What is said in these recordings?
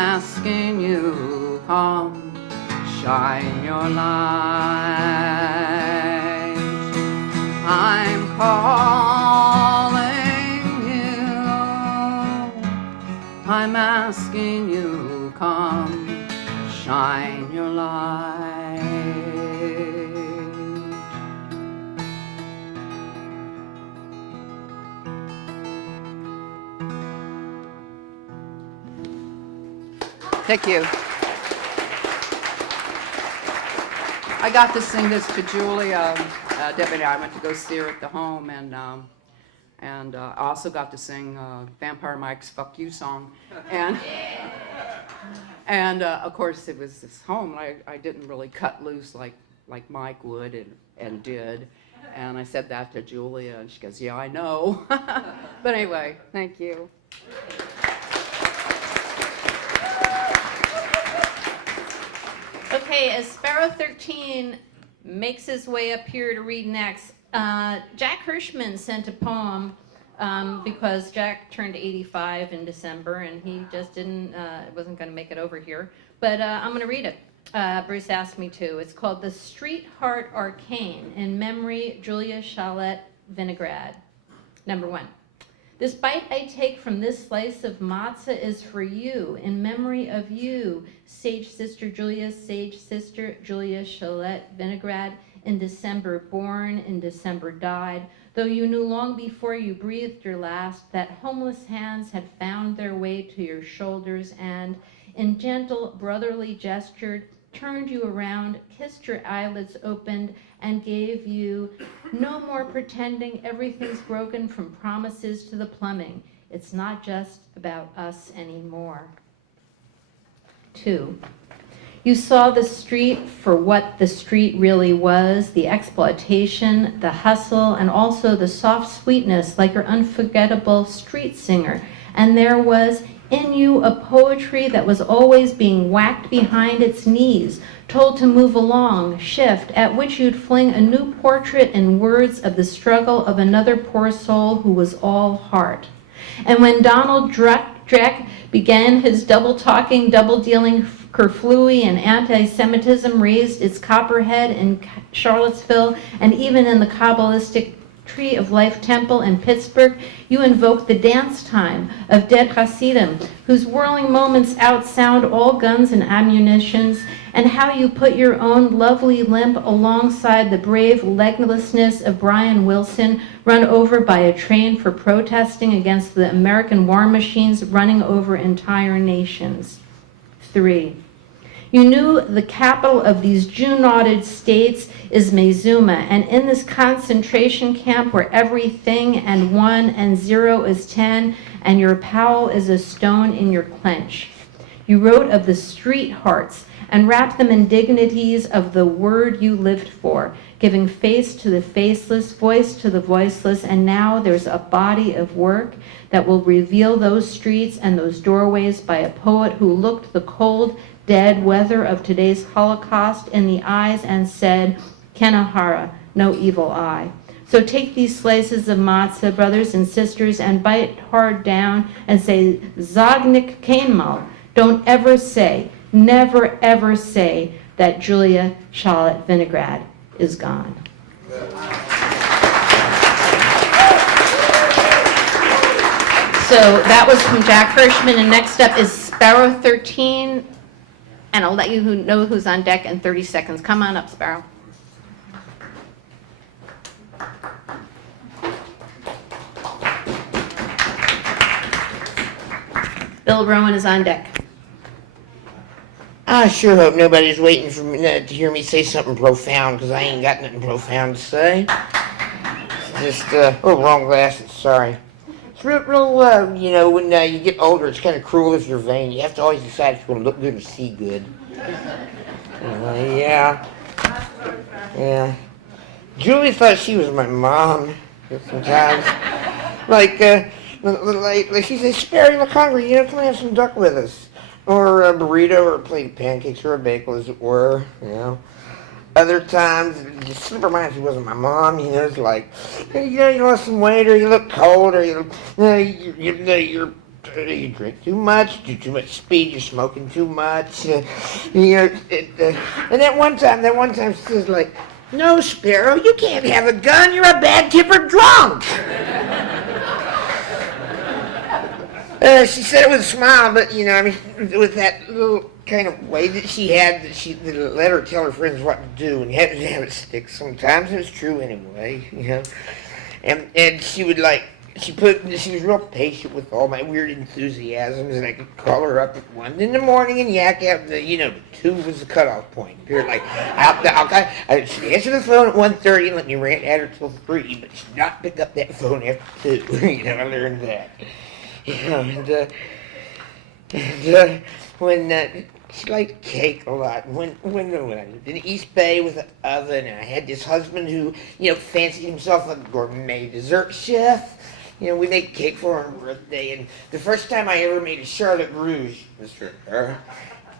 asking you, come shine your light. I'm calling you, I'm asking you, come shine your light. Thank you. I got to sing this to Julia. Debbie and I went to go see her at the home, and I also got to sing Vampire Mike's "Fuck You" song, and of course it was this home. I didn't really cut loose like Mike would and did, and I said that to Julia, and she goes, "Yeah, I know." But anyway, thank you. Okay, as Sparrow 13 makes his way up here to read next, Jack Hirschman sent a poem because Jack turned 85 in December and he just wasn't going to make it over here. But I'm going to read it. Bruce asked me to. It's called The Street Heart Arcane, in memory Julia Chalette Vinograd. Number 1. This bite I take from this slice of matzah is for you, in memory of you, sage sister Julia Chalette Vinograd, in December born, in December died, though you knew long before you breathed your last that homeless hands had found their way to your shoulders and, in gentle brotherly gesture, turned you around, kissed your eyelids opened, and gave you no more pretending everything's broken from promises to the plumbing. It's not just about us anymore. 2. You saw the street for what the street really was, the exploitation, the hustle, and also the soft sweetness like your unforgettable street singer. And there was in you a poetry that was always being whacked behind its knees, told to move along, shift, at which you'd fling a new portrait in words of the struggle of another poor soul who was all heart. And when Donald Dreck began his double-talking, double-dealing kerflooey and anti-Semitism raised its copperhead in Charlottesville and even in the Kabbalistic Tree of Life Temple in Pittsburgh, you invoke the dance time of dead Hasidim, whose whirling moments outsound all guns and ammunitions, and how you put your own lovely limp alongside the brave leglessness of Brian Wilson, run over by a train for protesting against the American war machines running over entire nations. 3. You knew the capital of these Jew-knotted states is Mezuma, and in this concentration camp where everything and 1 and 0 is 10, and your Powell is a stone in your clench. You wrote of the street hearts and wrapped them in dignities of the word you lived for, giving face to the faceless, voice to the voiceless, and now there's a body of work that will reveal those streets and those doorways by a poet who looked the cold, dead weather of today's Holocaust in the eyes and said, Kenahara, no evil eye. So take these slices of matzah, brothers and sisters, and bite hard down and say, Zagnik Kainmal. Don't ever say, never ever say that Julia Chalette Vinograd is gone. So that was from Jack Hirschman, and next up is Sparrow 13. And I'll let you know who's on deck in 30 seconds. Come on up, Sparrow. Bill Rowan is on deck. I sure hope nobody's waiting for me to hear me say something profound, because I ain't got nothing profound to say. Just, wrong glasses, sorry. It's real, when you get older, it's kind of cruel if you're vain. You have to always decide if you want to look good or see good. Yeah. Julie thought she was my mom sometimes. Like she said, Sparrow, you look hungry, come and have some duck with us. Or a burrito, or a plate of pancakes, or a bagel, as it were, Other times, it just slip her mind she wasn't my mom, it's like, you lost some weight, or you look cold, or you're you drink too much, do too much speed, you're smoking too much. You know, and that one time she was like, no, Sparrow, you can't have a gun, you're a bad-tempered drunk. She said it with a smile, but, you know, I mean, with that little kind of way that she had, that let her tell her friends what to do, and had to have it stick sometimes. It was true anyway, you know. And she would, like, she was real patient with all my weird enthusiasms, and I could call her up at 1 in the morning and yak out, you know, 2 was the cutoff point. You're like, she'd answer the phone at 1:30 and let me rant at her till 3, but she'd not pick up that phone after 2. You know, I learned that. You know, and when she liked cake a lot. When I lived in East Bay with an oven, and I had this husband who, you know, fancied himself a gourmet dessert chef. You know, we made cake for her birthday, and the first time I ever made a Charlotte Rouge was for her.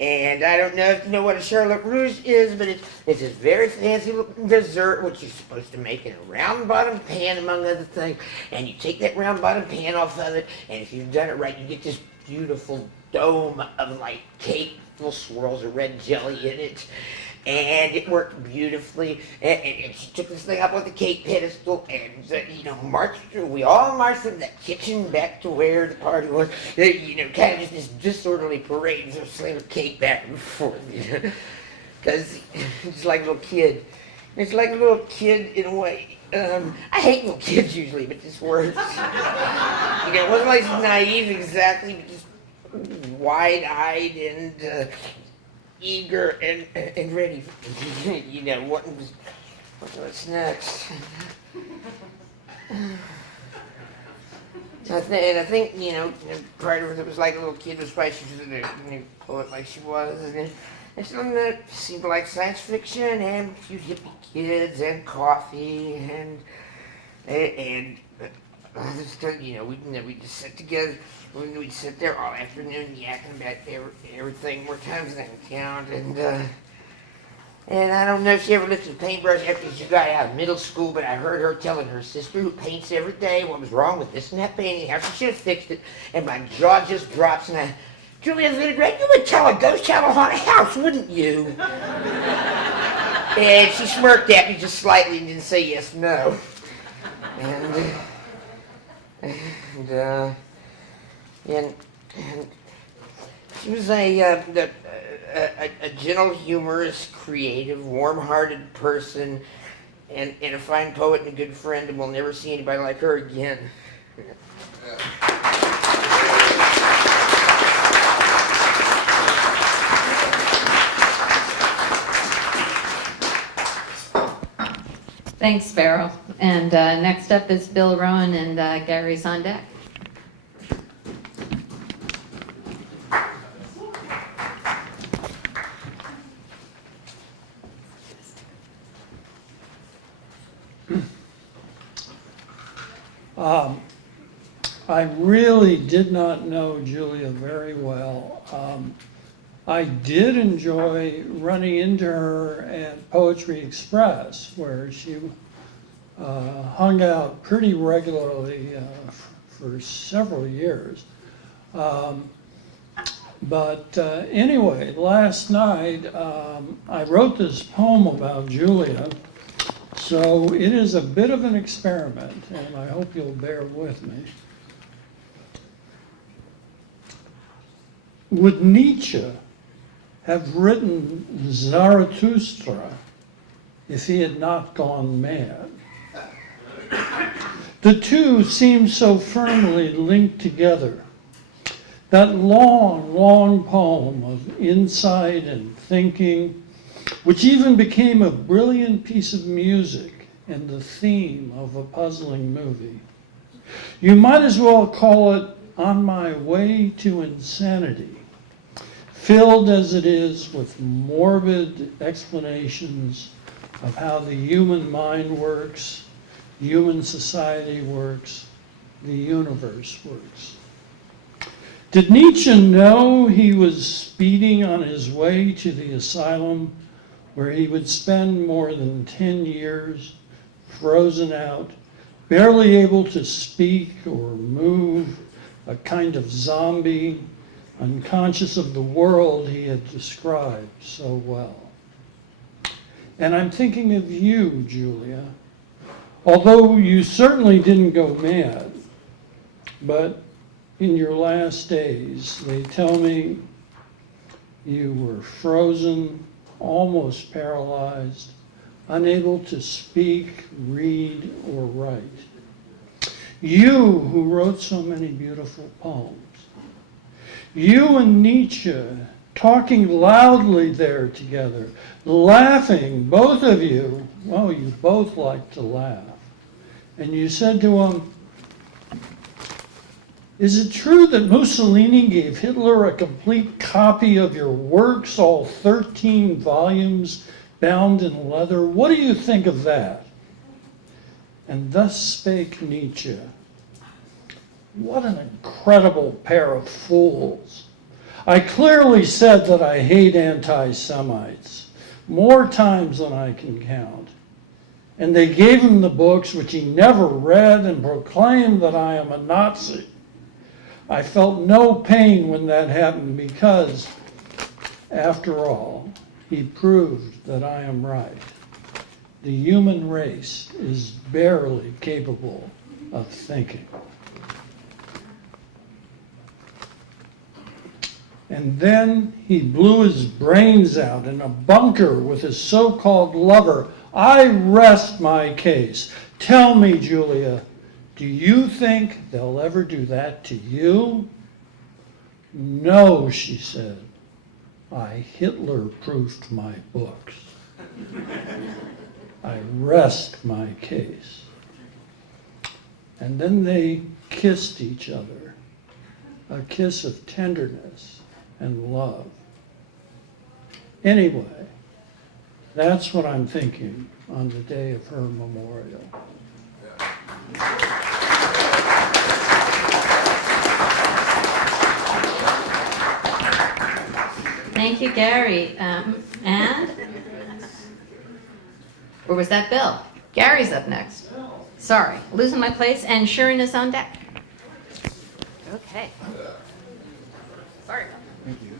And I don't know if you know what a Charlotte Rouge is, but it's this very fancy looking dessert which you're supposed to make in a round bottom pan, among other things. And you take that round bottom pan off of it, and if you've done it right, you get this beautiful dome of like cake, little swirls of red jelly in it. And it worked beautifully. And she took this thing up with the cake pedestal, and you know, we all marched from the kitchen back to where the party was. You know, kind of just this disorderly parade, so slamming cake back and forth. You know, because it's like a little kid. It's like a little kid in a way. I hate little kids usually, but this works. You know, it wasn't like naive exactly, but just wide-eyed and eager and ready. You know, what's next? I think, you know, part of it was like a little kid was why she was a poet like she was. And something that seemed like science fiction, and a few hippie kids, and coffee, and you know, we'd just sit together. We'd sit there all afternoon yakking about everything, more times than I can count. And I don't know if she ever lifted a paintbrush after she got out of middle school, but I heard her telling her sister, who paints every day, what was wrong with this and that painting, how she should have fixed it. And my jaw just drops, and Julia Vinograd, you would tell a ghost how to haunt a house, wouldn't you? And she smirked at me just slightly and didn't say yes, no. And she was a gentle, humorous, creative, warm-hearted person, and a fine poet and a good friend, and we'll never see anybody like her again. Thanks, Sparrow. And next up is Bill Rowan, and Gary's on deck. I really did not know Julia very well. I did enjoy running into her at Poetry Express, where she hung out pretty regularly for several years. But anyway, last night I wrote this poem about Julia, so it is a bit of an experiment, and I hope you'll bear with me. Would Nietzsche have written Zarathustra if he had not gone mad? The two seem so firmly linked together. That long, long poem of insight and thinking, which even became a brilliant piece of music and the theme of a puzzling movie. You might as well call it On My Way to Insanity, filled as it is with morbid explanations of how the human mind works, human society works, the universe works. Did Nietzsche know he was speeding on his way to the asylum where he would spend more than 10 years frozen out, barely able to speak or move, a kind of zombie, unconscious of the world he had described so well. And I'm thinking of you, Julia. Although you certainly didn't go mad, but in your last days, they tell me you were frozen, almost paralyzed, unable to speak, read, or write. You who wrote so many beautiful poems. You and Nietzsche talking loudly there together, laughing, both of you. Well, you both like to laugh. And you said to him, is it true that Mussolini gave Hitler a complete copy of your works, all 13 volumes bound in leather? What do you think of that? And thus spake Nietzsche. What an incredible pair of fools. I clearly said that I hate anti-Semites, more times than I can count. And they gave him the books which he never read and proclaimed that I am a Nazi. I felt no pain when that happened because, after all, he proved that I am right. The human race is barely capable of thinking. And then he blew his brains out in a bunker with his so-called lover. I rest my case. Tell me, Julia, do you think they'll ever do that to you? No, she said. I Hitler-proofed my books. I rest my case. And then they kissed each other, a kiss of tenderness and love. Anyway, that's what I'm thinking on the day of her memorial. Thank you, Gary. And? Or was that Bill? Gary's up next. Sorry, losing my place, and Sharon is on deck. Okay. Sorry. Thank you.